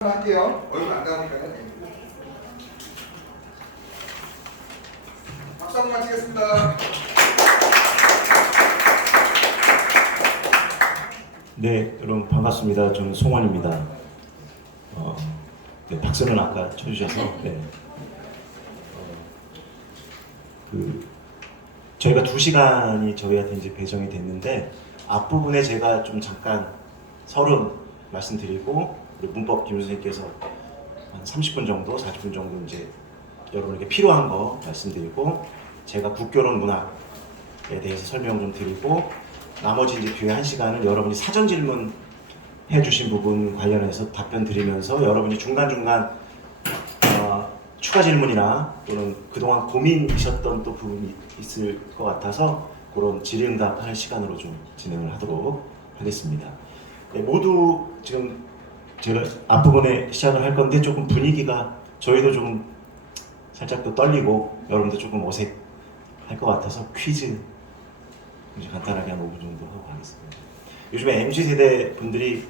할게요. 얼굴 안 나오니까요. 박수 한번 마치겠습니다. 네, 여러분 반갑습니다. 저는 송원입니다. 네, 박수는 아까 쳐주셔서 네. 저희가 2시간이 저희한테 이제 배정이 됐는데 앞부분에 제가 좀 잠깐 서론 말씀드리고 우리 문법 김 선생님께서 한 30분 정도, 40분 정도 이제 여러분에게 필요한 거 말씀드리고 제가 국교론 문학에 대해서 설명 좀 드리고 나머지 이제 뒤에 1시간을 여러분이 사전 질문 해주신 부분 관련해서 답변 드리면서 여러분이 중간중간 추가 질문이나 또는 그동안 고민이셨던 또 부분이 있을 것 같아서 그런 질의응답 하는 시간으로 좀 진행을 하도록 하겠습니다. 네, 모두 지금 제가 앞부분에 시작을 할 건데 조금 분위기가 저희도 좀 살짝 또 떨리고 여러분도 조금 어색할 것 같아서 퀴즈 이제 간단하게 한 5분 정도 하고 가겠습니다. 요즘에 MZ세대 분들이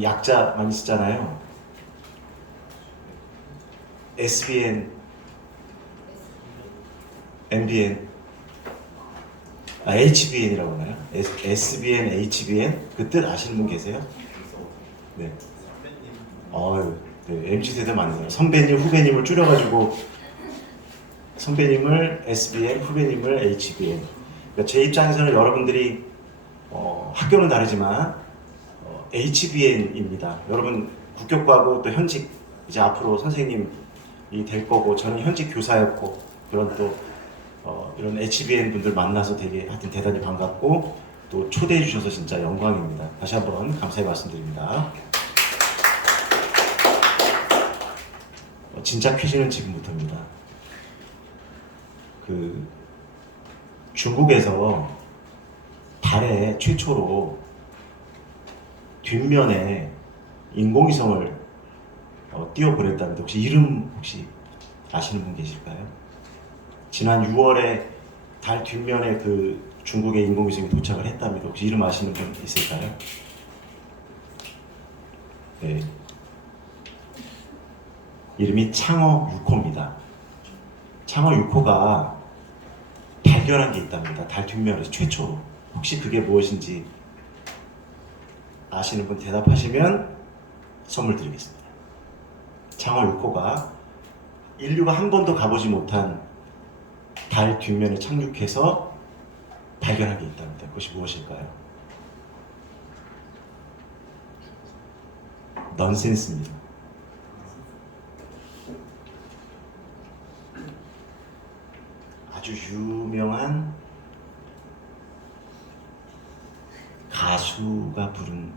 약자 많이 쓰잖아요. SBN, MBN, HBN이라고 하나요? SBN, HBN 그 뜻 아시는 분 계세요? 네. 네, MZ세대 많네요. 선배님, 후배님을 줄여가지고 선배님을 SBN, 후배님을 HBN. 그러니까 제 입장에서는 여러분들이 학교는 다르지만 HBN입니다. 여러분 국교과고 또 현직 이제 앞으로 선생님이 될 거고 저는 현직 교사였고 그런 또 이런 HBN 분들 만나서 되게 하여튼 대단히 반갑고 또 초대해 주셔서 진짜 영광입니다. 다시 한번 감사의 말씀드립니다. 진짜 퀴즈는 지금부터입니다. 중국에서 달에 최초로 뒷면에 인공위성을 띄워보냈다는데 혹시 이름 혹시 아시는 분 계실까요? 지난 6월에 달 뒷면에 중국의 인공위성이 도착을 했답니다. 혹시 이름 아시는 분 있을까요? 네. 이름이 창어 6호입니다. 창어 6호가 발견한 게 있답니다. 달 뒷면에서 최초로. 혹시 그게 무엇인지 아시는 분 대답하시면 선물 드리겠습니다. 창어 6호가 인류가 한 번도 가보지 못한 달 뒷면에 착륙해서 발견한 게 있답니다. 그것이 무엇일까요? 넌센스입니다. 아주 유명한 가수가 부른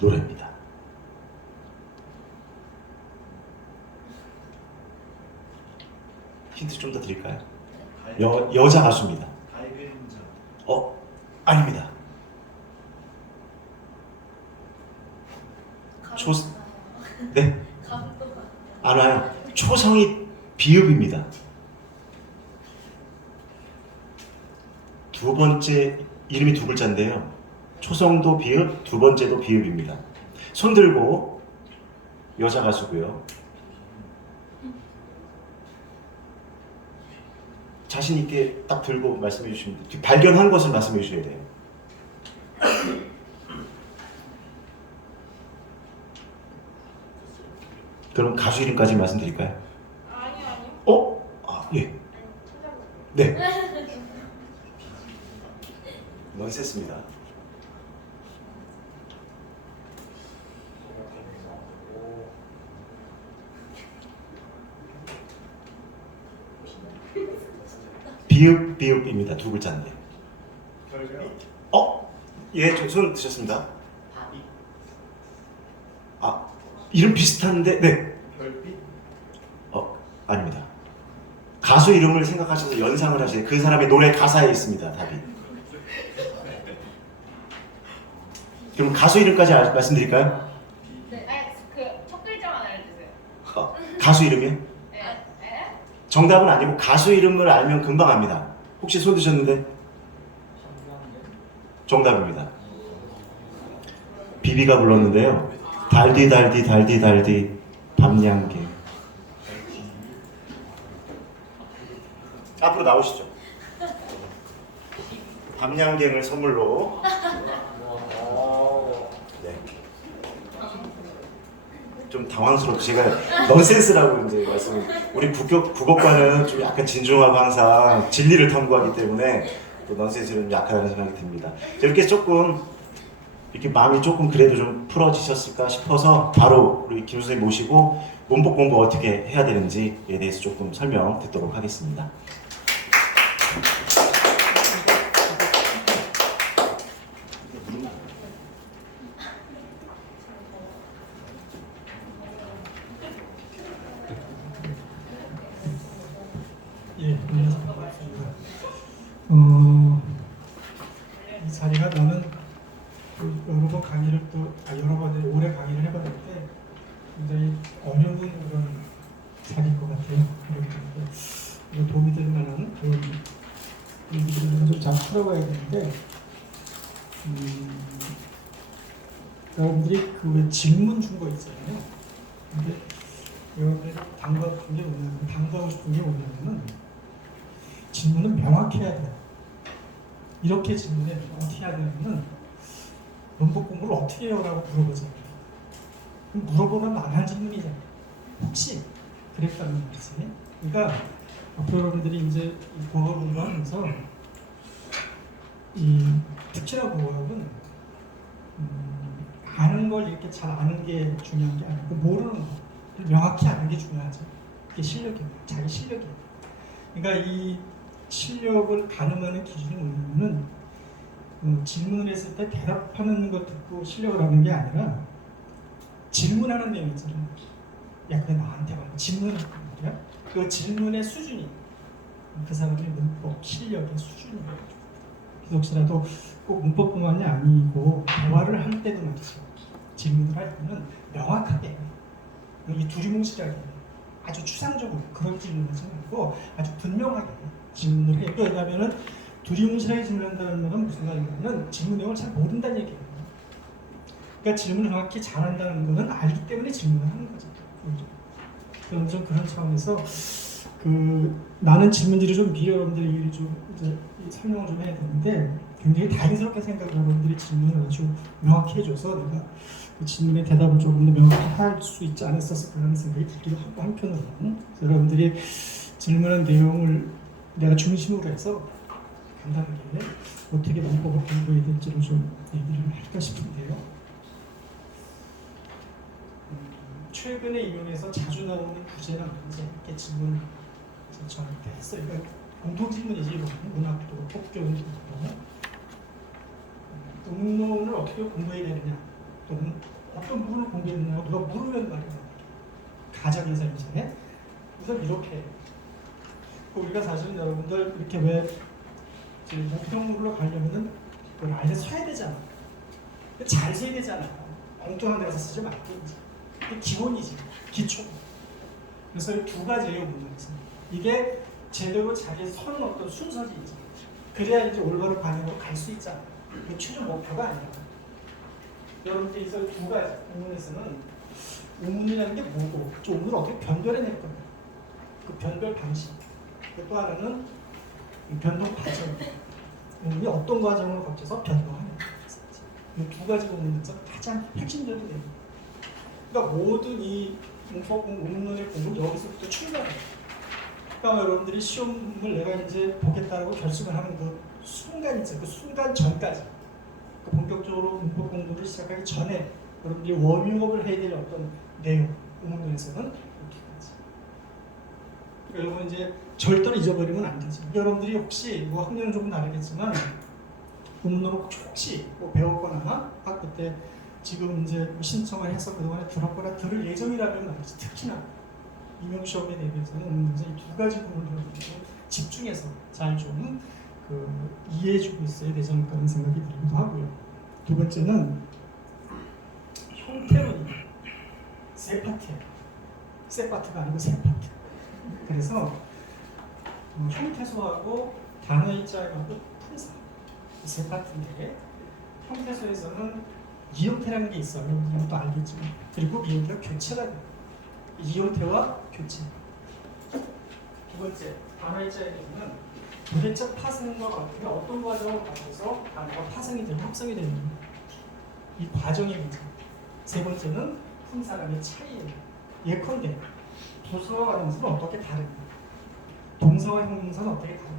노래입니다. 힌트 좀 더 드릴까요? 여자 가수입니다. 아닙니다. 네? 안 와요. 초성이 비읍입니다. 두 번째 이름이 2글자인데요. 초성도 비읍, 두 번째도 비읍입니다. 손 들고 여자 가수고요. 자신 있게 딱 들고 말씀해 주시면 돼요. 발견한 것을 말씀해 주셔야 돼요. 그럼 가수 이름까지 말씀드릴까요? 아니요. 예. 네. 넌센스입니다. 비읍입니다. 2글자인데. 예, 저 손 드셨습니다. 이름 비슷한데, 네. 아닙니다. 가수 이름을 생각하셔서 연상을 하세요. 그 사람의 노래 가사에 있습니다. 답이. 그럼 가수 이름까지 말씀드릴까요? 네, 첫 글자만 알려주세요. 가수 이름이요? 네. 정답은 아니고 가수 이름을 알면 금방 압니다. 혹시 손 드셨는데? 정답입니다. 비비가 불렀는데요. 달디 달디 달디 달디 밤양갱. 앞으로 나오시죠. 밤양갱을 선물로. 네. 좀 당황스럽고 제가 넌센스라고 이제 우리 국어과는 좀 약간 진중하고 항상 진리를 탐구하기 때문에 또 넌센스는 좀 약하다는 생각이 듭니다. 이렇게 조금 이렇게 마음이 조금 그래도 좀 풀어지셨을까 싶어서 바로 우리 김 선생님 모시고 문법 공부 어떻게 해야 되는지에 대해서 조금 설명 듣도록 하겠습니다. 예, 반갑습니다. 이 자리가 나는 여러 번 강의를 여러 번 오래 강의를 해봤는데 굉장히 어려운 그런 자리인 것 같아요. 이렇게 도움이 될 만한 그런 얘기들을 좀 잘 풀어봐야 되는데 여러분들이 그 왜 질문 준 거 있잖아요. 근데 여러분들이 당부하고 싶은 게 뭐냐면은 질문은 명확해야 돼요. 이렇게 질문해 어떻게 해야 되냐면은 문법 공부를 어떻게 해요? 라고 물어보잖아요. 그럼 물어보면 만한 질문이잖아요. 혹시 그랬다는 말이지. 그러니까 앞으로 여러분들이 이제 국어 공부하면서 특히나 국어학은 아는 걸 이렇게 잘 아는 게 중요한 게 아니고 모르는 거 명확히 아는 게 중요하죠. 그게 실력이에요. 자기 실력이에요. 그러니까 이 실력을 가늠하는 기준이 뭐냐면은 질문을 했을 때 대답하는 것 듣고 실력을 하는 게 아니라 질문하는 내용 있잖아요. 야, 그래 나한테 말고 질문을 하는 거야. 그 질문의 수준이 그 사람의 문법 실력의 수준이에요. 그래서 혹시라도 꼭 문법뿐만이 아니고 대화를 할 때도 말이죠. 질문을 할 때는 명확하게 이 두리뭉실하게 아주 추상적으로 그런 질문을 하지 말고 아주 분명하게 질문을 해요. 왜냐하면 두리뭉실하게 질문한다는 건 무슨 말이냐면 질문 내용을 잘 모른다는 얘기예요. 그러니까 질문을 정확히 잘한다는 것은 알기 때문에 질문을 하는 거죠. 그럼 좀 그런 차원에서 나는 질문들이 좀 미리 여러분들이 좀 이제 설명을 좀 해야 되는데 굉장히 다행스럽게 생각을 여러분들이 질문을 아주 명확히 해줘서 내가 그 질문에 대답을 조금 더 명확히 할 수 있지 않았었을까 하는 생각이 들기도 하고 한편으로는 여러분들이 질문한 내용을 내가 중심으로 해서 간단하게 어떻게 문법을 공부해야 될지를 좀 얘기를 할까 싶은데요. 최근에 이용해서 자주 나오는 부제는 뭔지 이렇게 질문 저한테 했어요. 그러니까 공통 질문이지 문학도 법교도 음론을 어떻게 공부해야 되느냐 또는 어떤 부분을 공부해야 되느냐 누가 물으면 말이야. 가정에서 이제 우선 이렇게 우리가 사실은 여러분들 이렇게 왜 목표물로 가려면은 그걸 알려 써야 되잖아. 잘 써야 되잖아. 엉뚱한 데서 쓰지 말고 이게 기본이지. 기초. 그래서 이 두 가지예요 문제에서. 이게 제대로 자기 서는 어떤 순서지 있지. 그래야 이제 올바른 방향으로 갈 수 있잖아. 그 최종 목표가 아니야. 여러분들 이 두 가지 우문에서는 우문이라는 게 뭐고, 저 우문을 어떻게 변별해낼 건가. 그 변별 방식. 또 하나는 변동 과정. 우문이 어떤 과정을 거쳐서 변동하는 거. 이 두 가지 우문에서 가장 핵심적인 내용. 그러니까 모든 이 문법 공부, 우문론의 공부는 여기서부터 출발해요. 그러니까 여러분들이 시험을 내가 이제 보겠다라고 결심을 하는 그 순간 있죠. 그 순간 전까지 그 본격적으로 문법 공부를 시작하기 전에 여러분들이 워밍업을 해야 될 어떤 내용, 우문론에서는 이렇게 가지. 그러니까 여러분 이제 절대로 잊어버리면 안 되죠. 여러분들이 혹시 뭐 학년은 조금 다르겠지만 우문론을 혹시 뭐 배웠거나 학교 때 지금 이제 신청을 해서 그동안에 들었거나 들을 예정이라면 말이지. 특히나 임용 시험에 대비해서는 이 두 가지 부분을 집중해서 잘 좀 이해해주고 있어야 되지 않을까 하는 생각이 들기도 하고요. 두 번째는 형태론이 세 파트예요. 세 파트가 아니고 세 파트. 그래서 형태소하고 단어일자하고 풀이사 세 파트인데 형태소에서는 이형태라는 게 있어요. 이것도 알겠지만. 그리고 이형태가 교체가 돼요. 이형태와 교체. 두 번째, 단어의 짜임은 도대체 파생과 어떻게 어떤 과정을 거쳐서 단어가 파생이 되고 합성이 되는 이 과정의 문제. 세 번째는 품사 간의 차이예요. 예컨대 부사와 관형사는 어떻게 다른가? 동사와 형용사는 어떻게 다른가?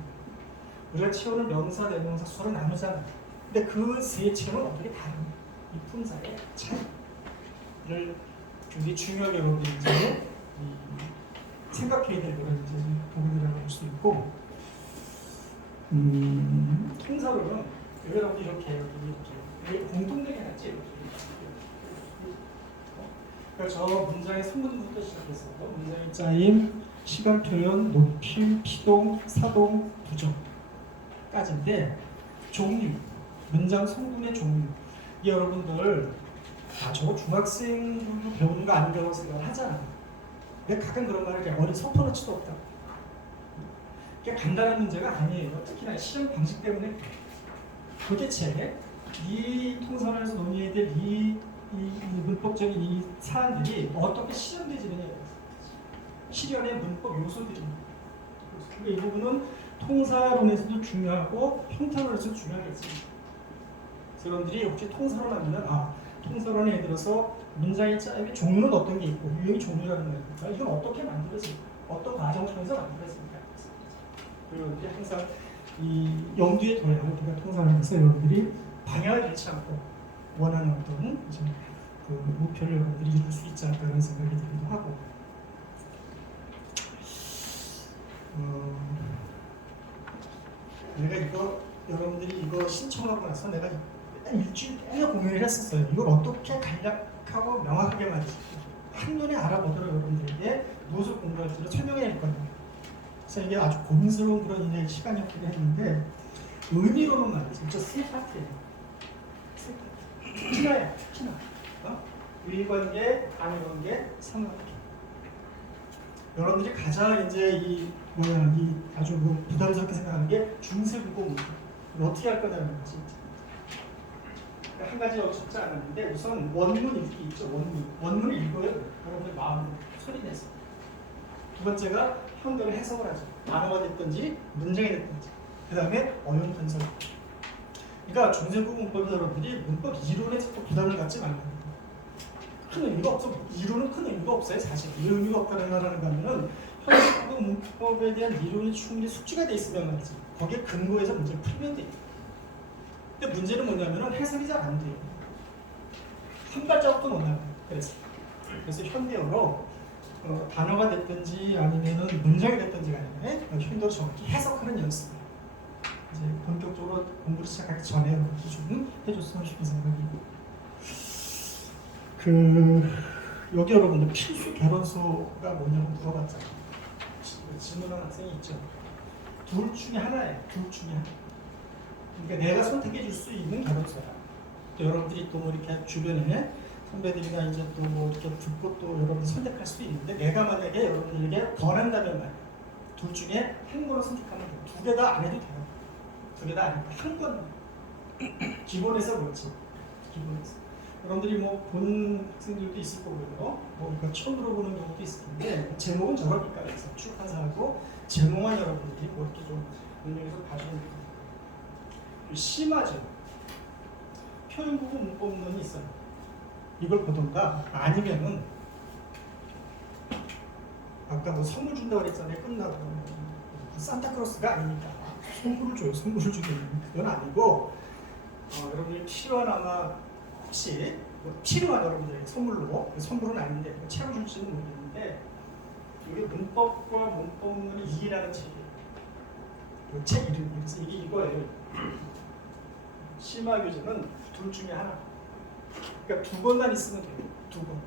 우리가 채우는 명사, 대명사, 수를 나누잖아. 근데 그 세 채는 어떻게 다른가? 이 품사의 차이를 굉장히 중요하게 여러분들이 이제 생각해야 될 그런 이제 부분이라고 볼 수 있고, 통사로는 여러분 이렇게 공통되게 하지 이렇게. 그러니까 저 문장의 성문부터 시작해서 문장의 짜임, 시간 표현, 높임, 피동, 사동, 부정까지인데 종류, 문장 성분의 종류. 여러분들 저거 중학생도 배우는 거 아닌가라고 생각을 하잖아. 근데 가끔 그런 말을 그냥 어린 섞어놓지도 없다. 이게 간단한 문제가 아니에요. 특히나 실험 방식 때문에 도대체 이 통상에서 논의해야 될 이 문법적인 이 사안들이 어떻게 실현되지느냐, 실현의 문법 요소들입니다. 이 부분은 통사론에서도 중요하고 형태론에서도 중요하겠지. 여러분들이 혹시 통사론 하면 통사론에 예를 들어서 문장의 짜임의 종류는 어떤 게 있고 유형이 종류라는 거니까 이건 어떻게 만들어질까? 어떤 과정을 통해서 만들어질까? 여러분들이 항상 이 염두에 둬야 우리가 통사론에서 여러분들이 방향을 잃지 않고 원하는 어떤 이제 그 목표를 여러분들이 이룰 수 있지 않을까 그런 생각이 들기도 하고, 내가 이거 여러분들이 이거 신청하고 나서 내가 일주일 내내 고민을 했었어요. 이걸 어떻게 간략하고 명확하게 말이지 한눈에 알아보도록 여러분들에게 무엇을 공부할지를 설명해야 할 거예요. 그래서 이게 아주 고민스러운 그런 인의 시간이었기도 했는데 의미로는 말이지 진짜 세 파트예요. 특히나야, 특히나. 일관계, 단일관계, 삼관계. 여러분들이 가장 이제 이 아주 부담스럽게 생각하는 게 중세국어 문제. 어떻게 할 거냐는 거지. 한 가지 여기 적지 않았는데 우선 원문 읽기 있죠. 원문을 읽어요. 여러분의 마음으로 소리 내서. 두 번째가 형태를 해석을 하죠. 단어가 됐든지 문장이 됐든지. 그 다음에 어용 분석. 그러니까 중세국 문법에서 여러분들이 문법 이론에 자꾸 부담을 갖지 말라는 거예요. 큰 의미가 없어. 이론은 큰 의미가 없어요. 사실 이 의미가 없다는 말하는 거는 현대국 문법에 대한 이론이 충분히 숙지가 돼 있으면 말이지. 거기에 근거해서 문제를 풀면 돼요. 근데 문제는 뭐냐면 해석이 잘 안 돼요. 한 발자국도 못 나가요. 그래서 현대어로 단어가 됐든지 아니면은 문장이 됐든지 간에 현대어로 정확히 해석하는 연습. 이제 본격적으로 공부를 시작하기 전에 여러분들이 좀 해줬으면 싶은 생각이고, 여기 여러분들 필수 개론서가 뭐냐고 물어봤잖아요. 질문한 학생이 있죠. 둘 중에 하나예요. 둘 중에 하나. 그러니까 내가 선택해 줄 수 있는 개론서야. 또 여러분들이 또 뭐 이렇게 주변에 선배들이나 이제 또 뭐 이렇게 듣고 또 여러분들 선택할 수도 있는데 내가 만약에 여러분들에게 권한다면 말이야. 둘 중에 한 권을 선택하면 돼요. 두 개 다 안 해도 돼요. 두 개 다 안 해도 한 권. 기본에서 그렇지. 기본에서. 여러분들이 뭐 본 학생들도 있을 거고요. 그러니까 처음 들어보는 경우도 있을 텐데 제목은 저걸 빛깔에서 출판사하고 제목만 여러분들이 뭐 이렇게 좀 능력에서 봐주는 거예요. 심하죠. 표현부구 문법론이 있어요. 이걸 보던가 아니면은 아까 뭐 선물 준다고 그랬잖아요. 끝나고 산타크로스가 아니니까 선물을 줘요. 선물을 주기는 그건 아니고 여러분들이 필요한 아마 혹시 필요한 여러분들에게 선물로 선물은 아닌데 채워줄지는 모르겠는데 이게 문법과 문법론의 이해라는 책이에요. 이 책 이름이 그래서 이게 이거예요. 심화 교재는 둘 중에 하나. 그러니까 두 권만 있으면 돼요. 두 권.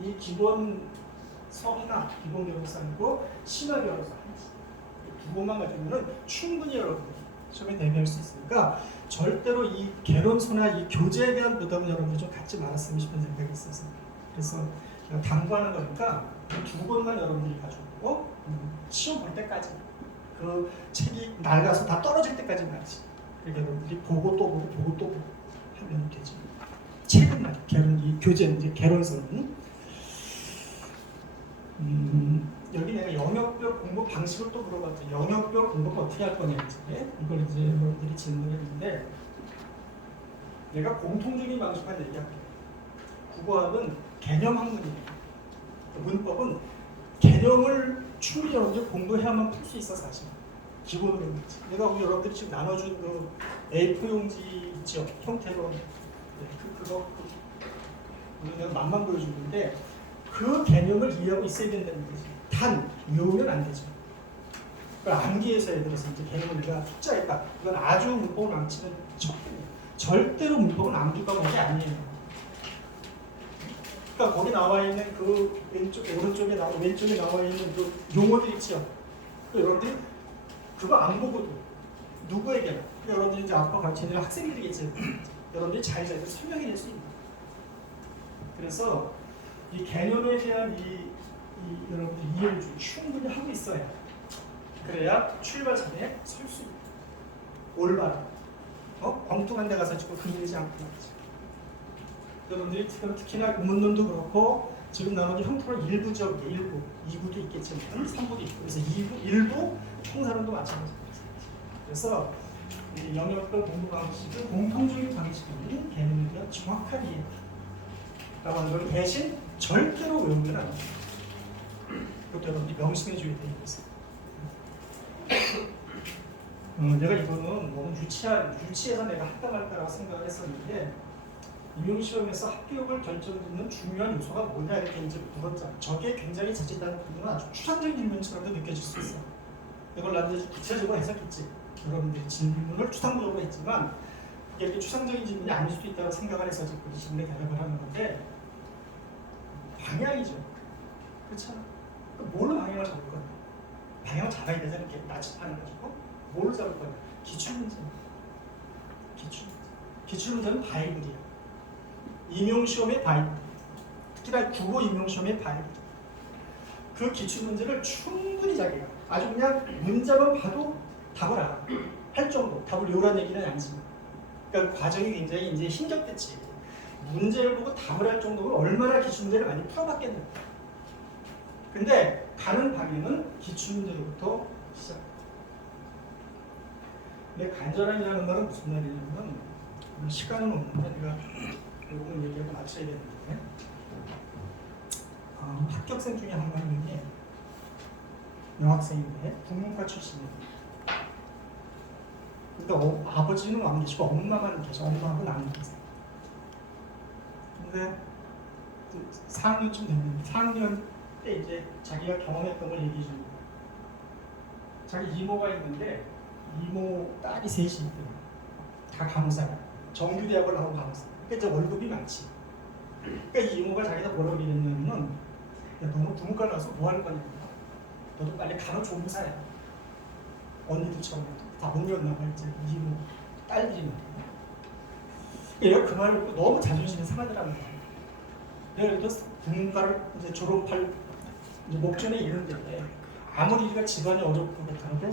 이 기본서 하나, 기본 교육서 아니고 심화 교육서 하나씩. 두 권만 가지고는 충분히 여러분들이 시험에 대비할 수 있으니까 절대로 이 개론서나 이 교재에 대한 부담은 여러분들이 좀 갖지 말았으면 싶은 생각이 있어서 그래서 제가 당부하는 거니까 두 권만 여러분들이 가지고 시험 볼 때까지 그 책이 낡아서 다 떨어질 때까지 말이지. 그러니까 여러분들이 보고 또 보고 보고 또 보고 하면 되죠. 최근 말 개론 이 교재 이제 개론서는 여기 내가 영역별 공부 방식을 또 물어봤죠. 영역별 공부가 어떻게 할 거냐 이제 이걸 이제 여러분들이 질문했는데 내가 공통적인 방식만 얘기할게요. 국어학은 개념 학문이에요. 문법은 개념을 충분히 여러분들 공부해야만 풀 수 있어 사실. 기본으로 있지. 내가 여러분들이 지금 나눠준 그 A4 용지 있죠. 형태로 그거 내가 맛만 보여주는데 그 개념을 이해하고 있어야 된다는 거지. 단 외우면 안 되죠. 그러니까 암기해서 예를 들어서 이제 개념을 내가 숫자에다 이건 아주 문법을 망치는 절대로 문법은 암기 과목이 아니에요. 그러니까 거기 나와 있는 그 왼쪽에 나와 있는 그 용어들 있죠. 그 여러분들이 그거 안 보고도 누구에게나 여러분들이 이제 아까 가르치는 학생들이겠지. 여러분들이 잘 설명해낼 수 있는. 그래서 이 개념에 대한 이 여러분들 이해를 좀 충분히 하고 있어야 그래야 출발선에 설 수 있다. 올바른 엉뚱한 데 가서 지금 그늘지 않고 말이지. 여러분들이 특히나 문론도 그렇고 지금 나머지 형태로 일부죠. 일부, 2부도 있겠지만 3부도 있고 그래서 2부, 일부 청사론도 마찬가지입니다. 그래서 영역별 공부 방식은 공통적인 방식은 개념에 대한 정확한 이해라고 하는 걸 대신 절대로 외우면 안 돼요. 그것도 여러분들이 명심해 줘야 되겠어요. 내가 이거는 너무 유치해서 내가 할까 말까라고 생각을 했었는데 임용시험에서 합격을 결정짓는 중요한 요소가 뭐냐 이렇게 이제 물었잖아. 저게 굉장히 자칫하는 부분은 아주 추상적인 질문처럼도 느껴질 수 있어. 이걸 나한테 구체적으로 해석했지. 여러분들이 질문을 추상적으로 했지만 그게 이렇게 추상적인 질문이 아닐 수도 있다고 생각을 해서 지금 그 질문에 대답을 하는 건데 방향이죠. 그렇잖아. 뭘로 방향을 잡을 거냐. 방향을 잡아야 되잖아. 이렇게 나침반을 가지고 뭘로 잡을 거냐. 기출문제. 기출문제는 바이블이야. 임용시험의 바이블. 특히나 국어 임용시험의 바이블. 그 기출문제를 충분히 자기가 아주 그냥 문자만 봐도 답을 알아. 할 정도. 답을 외우라는 얘기는 아니지만. 그러니까 과정이 굉장히 이제 힘겹겠지. 문제를 보고 답을 할 정도로 얼마나 기출문제를 많이 풀어봤겠는가. 근데 가는 방향은 기출문제로부터 시작. 근데 간절함이라는 말은 무슨 말이냐면 시간은 없는데 내가 요거는 얘기하고 맞춰야 되는데 합격생 중에 한 명이 여학생인데 국문과 출신이에요. 그러니까 아버지는 안 계시고 엄마만 계셔. 엄마하고 나는 계세요. 근데 4학년쯤 됐는데 4학년 때 이제 자기가 경험했던 걸 얘기해 주는 거예요. 자기 이모가 있는데 이모 딸이 셋이 있대요. 다 간호사야. 정규대학을 나온 간호사. 그러니까 이제 월급이 많지. 그러니까 이 이모가 자기가 뭐라고 얘기했냐면 야 너는 부문과 나서 뭐 할 거냐. 너도 빨리 간호조무사야. 언니들처럼 다 언니였나 봐 이제 이모 딸들이 말이야. 얘가 그 말을 듣고 너무 자존심이 상하더라는 거야. 내가 이렇게 부문과를 이제 졸업할 이제 목전에 이르는데 아무리 우리가 집안이 어렵고 그렇다고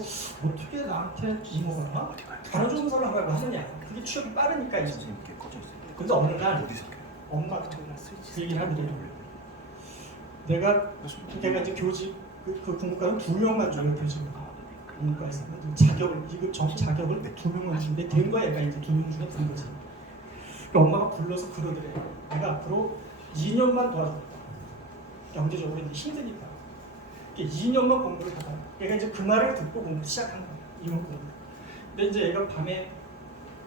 어떻게 나한테 이모가 간호조무사를 하라고 하느냐. 그게 취업이 빠르니까 이제. 근데 어느 날 엄마가 그 얘기를 하거든요. 내가 이제 교직 그 국문과는 2명만 줘요 교직. 국문과에서 자격을 이급 정 자격을 2명만 주는데 된 거야. 얘가 이제 2명 중에 된 거지. 그러니까 엄마가 불러서 그러더래. 내가 앞으로 2년만 도와줄게. 경제적으로 이제 힘드니까. 2년만 공부를 하다. 얘가 이제 그 말을 듣고 공부를 시작한 거야. 이혼 공부. 근데 이제 얘가 밤에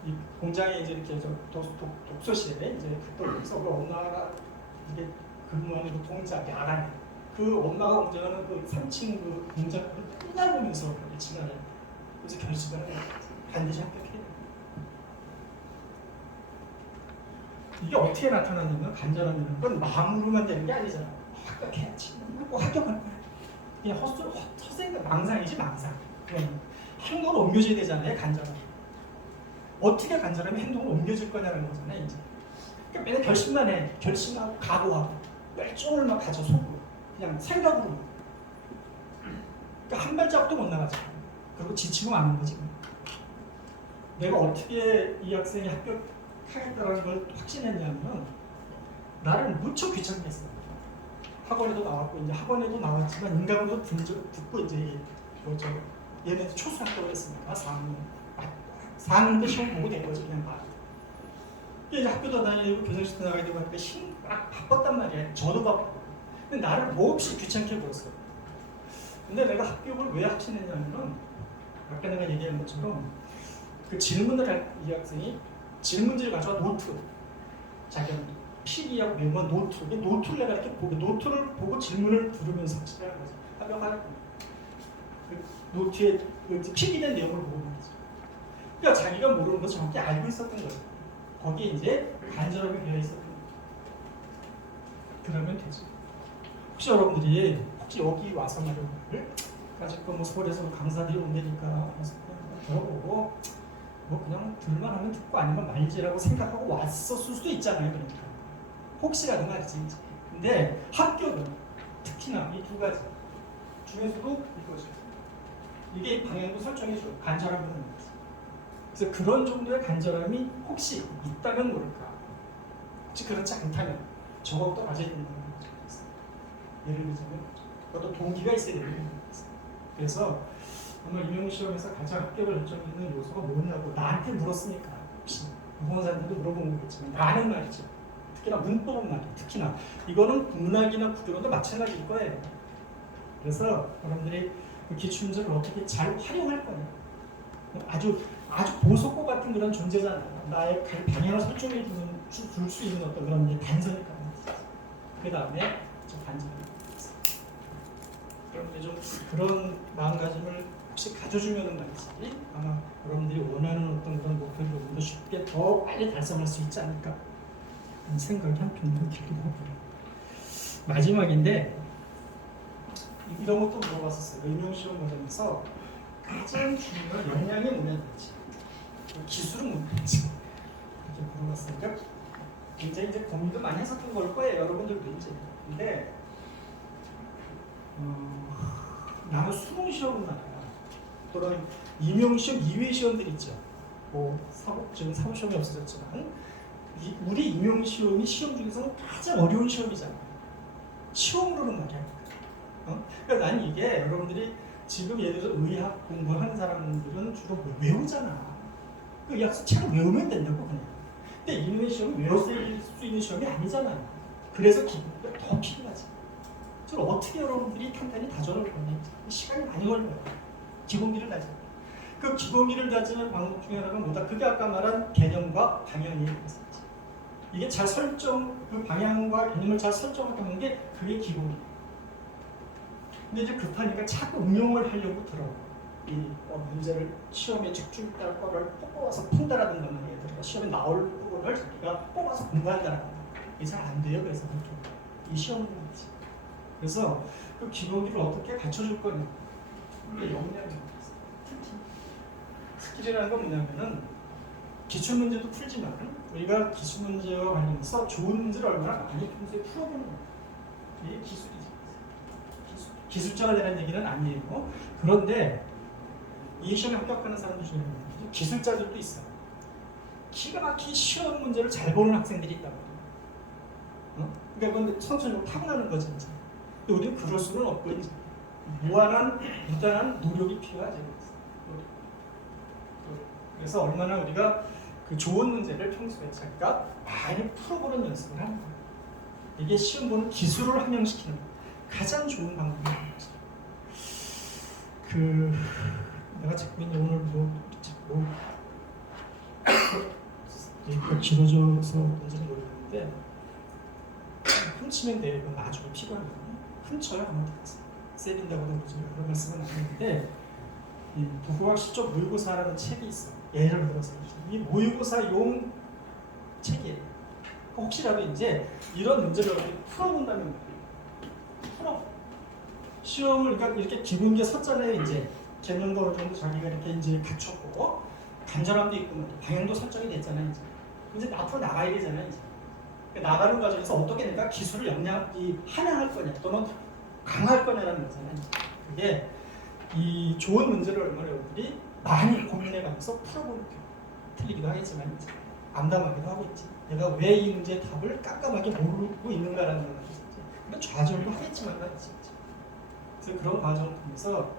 이 공장에 이제 이렇게 독서실에 이제 그래서 그 엄마가 이게 근무하는 그 동작이 알아내. 그 엄마가 운전하는 그 3층 그 공장을 끝나보면서 지나요. 그래서 결심을 해요. 반드시 합격해야 돼. 이게 어떻게 나타나냐면 간절함이라는 건 마음으로만 되는 게 아니잖아. 합격해야지. 꼭 합격할 거야. 그냥 헛생각, 망상이지 망상. 그냥 행동을 옮겨줘야 되잖아요. 간절함. 어떻게 간절하면 행동을 옮겨질 거냐는 거잖아요. 이제. 그러니까 맨날 결심만 해. 결심하고 각오하고 열정을 막 가져 속으로. 그냥 생각으로. 그러니까 한 발자국도 못 나가잖아. 그리고 지치고 마는 거지. 내가 어떻게 이 학생이 합격 하겠다라는 걸 확신했냐면 나를 무척 귀찮게 했어요. 학원에도 나왔고 이제 학원에도 나왔지만 인강도 듣고 이제 뭐죠? 얘네도 초수학교를 했으니까 4학년 때 시험 보고 된 거지 그냥 봐. 이제 학교도 다니고 교장실도 나가야 되고 하니까 막 바빴단 말이야. 저도 바빴고. 근데 나를 몹시 귀찮게 보였어요. 근데 내가 합격을 왜 확신했냐면은 아까 내가 얘기한 것처럼 그 질문을 할 이 학생이 질문지를 가져와 노트 자기가 필기하고 외운 노트 노트를 내가 이렇게 보고 노트를 보고 질문을 들으면서 확실하는 거죠. 합격하는 그 노트에 필기된 내용을 보고 있는 거죠. 그러니까 자기가 모르는 거 정확히 알고 있었던 거죠. 거기에 이제 간절함이 되어 있었던 거죠. 그러면 되죠. 혹시 여러분들이 혹시 여기 와서 말을 아직도 뭐 서울에서 강사들이 온다니까 들어보고 뭐 그냥 들만 하면 듣고 아니면 말지라고 생각하고 왔었을 수도 있잖아요. 그러니까 혹시라도 말이지. 근데 합격은 특히나 이 두 가지 중에서도 이거죠. 이게 방향도 설정해줘. 간절함이 있는 거지. 그래서 그런 정도의 간절함이 혹시 있다면 모를까. 혹시 그렇지 않다면 저것도 가져야 된다는 거죠. 예를 들자면 그것도 동기가 있어야 되는 거죠. 그래서 오늘 임용시험에서 가장 합격을 결정짓는 요소가 뭐냐고 나한테 물었으니까 혹시 유권자한테도 물어본 거겠지만 나는 말이죠. 특히나 문법은 말이에요. 특히나 이거는 문학이나 국어도 마찬가지일 거예요. 그래서 여러분들이 그 기출문제를 어떻게 잘 활용할 거예요. 아주 보석고 같은 그런 존재잖아요. 나의 방향을 설정해 줄 수 있는 어떤 그런 단서니까. 그 다음에 좀 반전이 있어요. 그런데 좀 그런 마음가짐을 혹시 가져주면은 말이지 아마 여러분들이 원하는 어떤 그런 목표를 조금 더 쉽게 더 빨리 달성할 수 있지 않을까 하는 생각이 한편으로 들기도 하고요. 마지막인데 이런 것도 물어봤었어요. 임용시험 과정에서 가장 중요한 역량이 뭐냐든지 기술은 뭐냐든지 이렇게 물어봤으니까 굉장히 이제 고민도 많이 했었던 걸 거예요. 여러분들도 이제. 근데 나는 수능 시험은 말이야. 또는 임용시험 이외 시험들 있죠. 뭐 지금 사법시험이 없어졌지만 우리 임용시험이 시험 중에서는 가장 어려운 시험이잖아. 시험으로는 말이야. 그러니까 나는 이게 여러분들이 지금 예를 들어 의학 공부하는 사람들은 주로 뭐 외우잖아. 그 약수책을 외우면 된다고 그냥. 근데 임용시험은 외웠을 수 있는 시험이 아니잖아요. 그래서 기본기가 더 필요하지. 그걸 어떻게 여러분들이 탄탄히 다져놓을 거냐. 시간이 많이 걸려요. 기본기를 다져. 그 기본기를 다지는 방법 중에 하나가 뭐다? 그게 아까 말한 개념과 방향이에요. 이게 잘 그 방향과 개념을 잘 설정하는 게 그게 기본이에요. 근데 이제 급하니까 자꾸 응용을 하려고 들어. 이 문제를 시험에 집중할 거를 뽑아서 푼다라든가 예를 들어 시험에 나올 부분을 자기가 뽑아서 공부한다라든가 이게 잘 안 돼요. 그래서 이 시험은 말이지. 그래서 그 기본기를 어떻게 갖춰줄 거냐. 그게 역량입니다. 스킬이라는 건 뭐냐면은 기출문제도 풀지만 우리가 기출문제와 관련해서 좋은 문제를 얼마나 많이 평소에 풀어보는 거예요. 이게 기술이죠. 기술자가 되는 얘기는 아니에요. 그런데 이 시험에 합격하는 사람들 중에 기술자들도 있어요. 기가 막힌 시험 문제를 잘 보는 학생들이 있다고. 그러니까 그건 선천적으로 타고나는 거지. 이제. 근데 우리는 그럴 수는 없고 이제 무한한 노력이 필요하죠. 그래서 얼마나 우리가 그 좋은 문제를 평소에 자기가 많이 풀어보는 연습을 하는 거예요. 이게 시험 보는 기술을 함양시키는 가장 좋은 방법입니다. 내가 자꾸 이제 오늘 길어져서 문제는 모르겠는데 훔치면 돼요. 나중에 필요하면 훔쳐요. 아무도 세린다고도 그런 말씀은 안 했는데 이 부고학 실적 모의고사라는 책이 있어요. 예를 들어서 이 모의고사용 책이에요. 혹시라도 이제 이런 문제를 풀어본다면 풀어. 시험을 그러니까 이렇게 기본기에 섰잖아요. 이제 개념도 어느 정도 자기가 이렇게 이제 갖췄고 간절함도 있고 방향도 설정이 됐잖아요. 이제 앞으로 나가야 되잖아요. 이제 그러니까 나가는 과정에서 어떻게 내가 기술을 함양할 거냐 또는 강할 거냐라는 거잖아요. 그게 이 좋은 문제를 얼마나 여러분들이 많이 고민해가면서 풀어보는 게 틀리기도 하겠지만 이제 암담하기도 하고 있지. 내가 왜 이 문제의 답을 깜깜하게 모르고 있는가라는 걸 그러니까 좌절도 하겠지만 말이지. 그래서 그런 과정을 통해서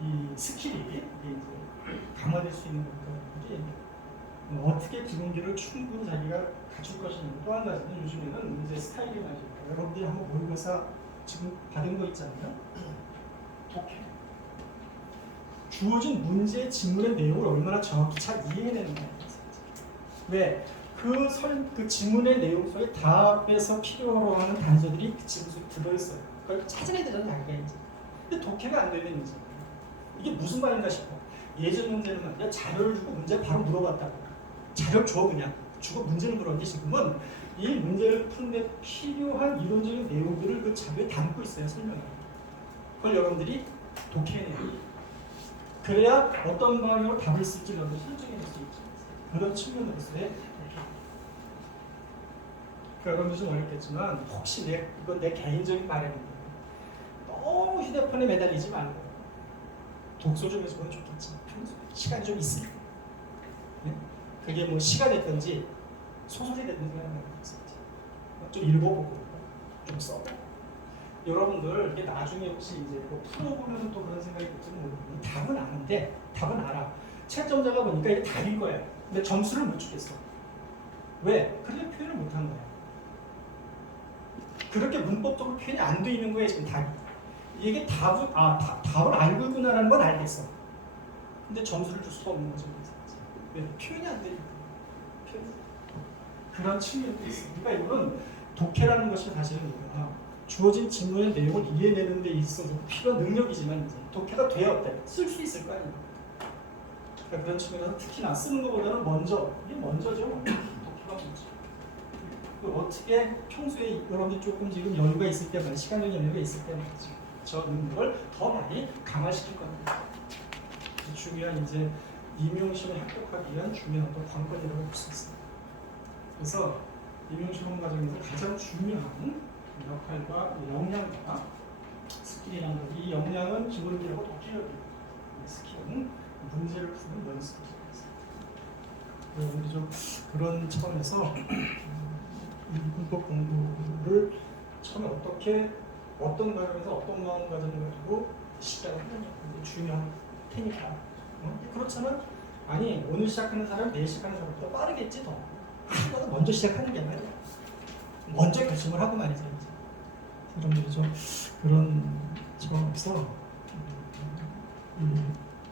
이 스킬이 이제 강화될 수 있는 것들이 어떻게 기본기를 충분히 자기가 갖출 것이냐. 또 한 가지는 요즘에는 이제 스타일이 말이죠. 여러분들이 한번 모의고사 지금 받은 거 있잖아요. 독해. 주어진 문제의 지문의 내용을 얼마나 정확히 잘 이해해내는 거예요. 왜? 그 지문의 내용 속에 답에서 필요로 하는 단서들이 그 지문 속에 들어있어요. 그걸 찾아내야 되는 알겠지. 근데 독해가 안 되는 문제. 이게 무슨 말인가 싶어. 예전 문제는 말이야 자료를 주고 문제 바로 물어봤다고. 자료 줘 그냥. 주고 문제를 물었는데 지금은 이 문제를 푸는데 필요한 이론적인 내용들을 그 자료에 담고 있어요. 설명을. 그걸 여러분들이 독해내야 돼요. 그래야 어떤 방향으로 답을 쓸지 여러분들 설정해낼 수 있죠. 그런 측면으로서의 그러니까 여러분들 좀 어렵겠지만 혹시 이건 내 개인적인 바람입니다. 너무 휴대폰에 매달리지 말고 독서 좀 해서 보면 좋겠지. 시간이 좀 있으니까. 네? 그게 뭐 시가 됐든지 소설이 됐든지 좀 읽어보고 좀 써보고 여러분들 이게 나중에 혹시 이제 뭐 풀어보면 또 그런 생각이 들지 모르겠는데 답은 아는데 답은 알아. 채점자가 보니까 이게 답인 거야. 근데 점수를 못 주겠어. 왜? 그렇게 표현을 못한 거야. 그렇게 문법적으로 표현이 안 돼 있는 거예요 지금 답이. 이게 답을 알고 있구나라는 건 알겠어. 근데 점수를 줄 수가 없는 거죠. 왜? 표현이 안 되니까. 그런 측면도 있어. 그러니까 이거는 독해라는 것이 사실은 이거야. 주어진 질문의 내용을 이해내는 데 있어서 필요한 능력이지만 이제 독해가 돼야 쓸 수 있을 거 아니에요. 그러니까 그런 측면에서 특히나 쓰는 것보다는 이게 먼저죠. 독해가 먼저. 어떻게 평소에 여러분이 조금 지금 여유가 있을 때만 시간적 여유가 있을 때만 저 능력을 더 많이 강화시킬 겁니다. 중요한 이제 임용시험에 합격하기 위한 중요한 어떤 관건이라고 볼 수 있습니다. 그래서 임용시험 과정에서 가장 중요한 역할과 역량과 스킬이라는 것, 이 역량은 기본기하고 독해력이고 스킬은 문제를 푸는 연습이죠. 여러분들이 좀 그런 차원에서 이 문법 공부를 처음에 어떤 과정에서 어떤 마음가짐을 가지고 시작을 하느냐 중요한 테니까. 그렇잖아? 아니 오늘 시작하는 사람 내일 시작하는 사람보다 빠르겠지 더. 하나도 먼저 시작하는 게 말이야. 먼저 결심을 하고 말이죠. 여러분들이 좀 그런 차원에서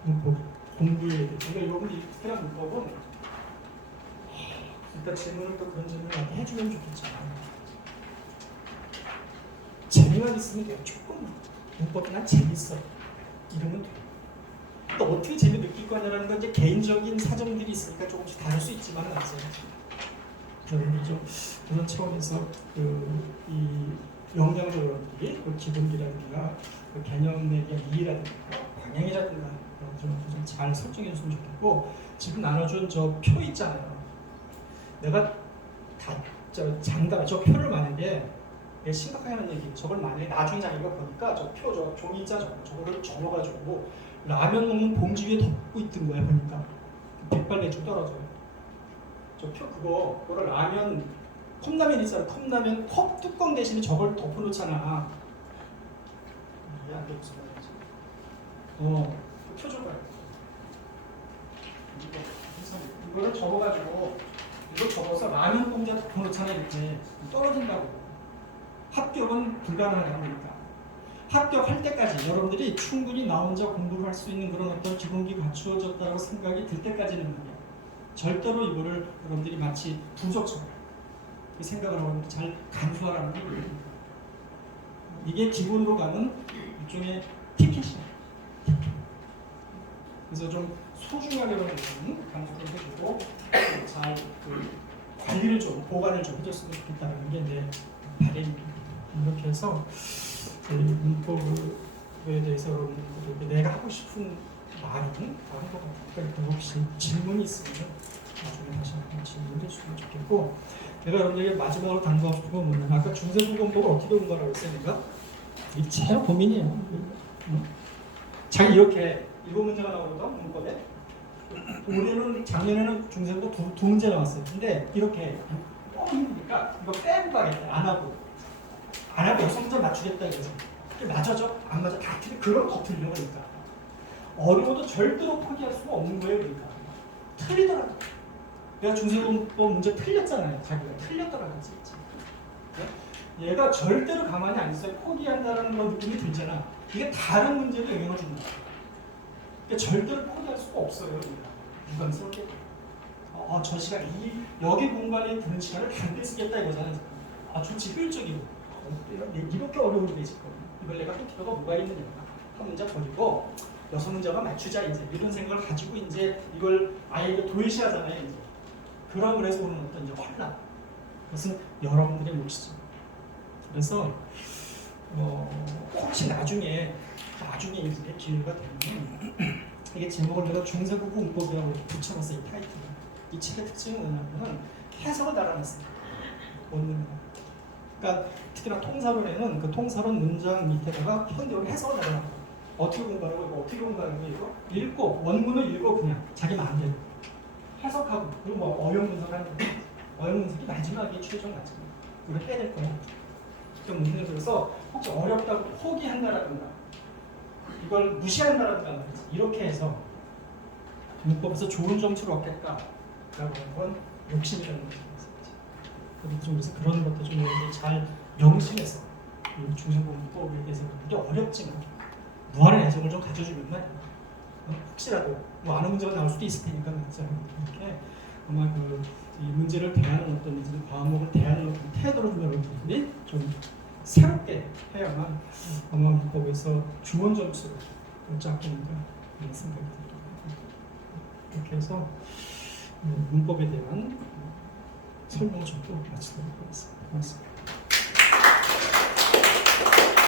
문법 공부에 그러니까 여러분들이 특별한 문법은 일단 질문을 또 그런 질문을 나한테 해주면 좋겠죠. 재미만 있으면 돼요. 조금 문법이 난 재밌어. 이러면 돼요. 또 어떻게 재미 느낄 거냐라는 건 이제 개인적인 사정들이 있으니까 조금씩 다를 수 있지만 여러분들이 좀 그런 차원에서 이 역량적 여러분들이 기본기라든가 개념에 대한 이해라든가 방향이라든가 좀 잘 설정해 줬으면 좋겠고 지금 나눠준 저 표 있잖아요. 내가 장담 저 표를 만약에 심각하게 하는 얘기 저걸 만약에 나중에 자기가 보니까 저 종이자 저거를 접어가지고 라면 먹는 봉지 위에 덮고 있던 거야 보니까 백발배추 떨어져요. 저 표 그거를 라면 컵라면 있잖아. 컵라면 컵 뚜껑 대신에 저걸 덮어놓잖아. 이게 안 돼 무슨 말인지. 표 줘봐요. 이거를 접어가지고 이걸 접어서 라면 봉지에 덮어놓잖아. 이렇게 떨어진다고. 합격은 불가능하다고 합니다. 합격할 때까지 여러분들이 충분히 나 혼자 공부를 할 수 있는 그런 어떤 기본기가 갖추어졌다고 생각이 들 때까지는 말이야. 절대로 이거를 여러분들이 마치 부적처럼 이 생각을 하고 잘 간수하라는 거예요. 이게 기본으로 가는 일종의 티켓이야. 그래서 좀 소중하게 여러분들은 간수를 해주고 잘 관리를 좀 보관을 좀 해줬으면 좋겠다는 게 내 바람입니다. 이렇게 해서 문법에 대해서 여러분들 내가 하고 싶은 말은 다른 것 같으니까 혹시 질문이 있으면 나중에 다시 한번 질문해 주시면 좋겠고 내가 여러분들에게 마지막으로 당부하고 싶은 건 뭐냐면 아까 중세국어법을 어떻게 공부하라고 했어요 내가? 이게 제일 고민이에요. 자 이렇게 일곱 문제가 나오거든 문법에 올해는 작년에는 중세고 두 문제 나왔어요. 근데 이렇게 너무 힘드니까 이거 빼고 가겠다. 안 하고 여섯 문제 맞추겠다 이거죠. 그게 맞아죠? 안 맞아? 다 틀려. 그럼 더 틀리는 거니까. 어려워도 절대로 포기할 수가 없는 거예요. 그러니까 틀리더라고. 내가 중세공법 문제 틀렸잖아요. 자기가 틀렸더라고. 얘가 절대로 가만히 안 있어요. 포기한다는 그런 느낌이 들잖아. 이게 다른 문제도 영향을 준다. 그러니까 절대로 포기할 수가 없어요. 그러니까. 유감스럽게. 저 시간, 여기 공간에 드는 시간을 단대 쓰겠다 이거잖아요. 좋지, 효율적이고. 이렇게 어려운데 지금. 이걸 내가 할 필요가 뭐가 있느냐. 한 문제 버리고, 여섯 문제만 맞추자, 이제. 이런 생각을 가지고, 이제 이걸 아예 도외시하잖아요, 이제. 그럼을 해서 오는 어떤 이제 혼란. 그것은 여러분들의 몫이죠. 그래서 혹시 나중에 이제 기회가 되면 이게 제목을 내가 중세국어 문법이라고 붙여놨어요. 이 타이틀을. 이 책의 특징은 뭐냐면 해석을 달아놨어요. 원문에. 그러니까 특히나 통사론에는 그 통사론 문장 밑에다가 현대어로 해석을 달아놨어요. 어떻게 공부하고 이거 어떻게 공부하고 이거 읽고 원문을 읽고 그냥 자기 마음대로 해석하고 그리고 뭐 어용 분석하는 거. 어용 분석이 마지막에 최종 마지막. 그걸 해야 될 거야. 문제를 들어서 혹시 어렵다고 포기한다라든가 이걸 무시한다라든가 말이지. 이렇게 해서 문법에서 좋은 점수를 얻겠다라고 하는 건 욕심이라는 거죠. 그래서 그런 것도 좀 잘 명심해서 중세국 문법에 대해서 이게 어렵지만 무한의 애정을 좀 가져주면 말이야. 혹시라도 뭐 아는 문제가 나올 수도 있을 테니까 이렇게 아마 이 문제를 대하는 어떤 과목을 대하는 어떤 태도를 좀 여러분들이 좀 새롭게 해야만 아마 문법에서 좋은 점수를 얻지 않을까 그런 생각이 듭니다. 이렇게 해서 문법에 대한 설명을 좀 또 마치도록 하겠습니다. 고맙습니다.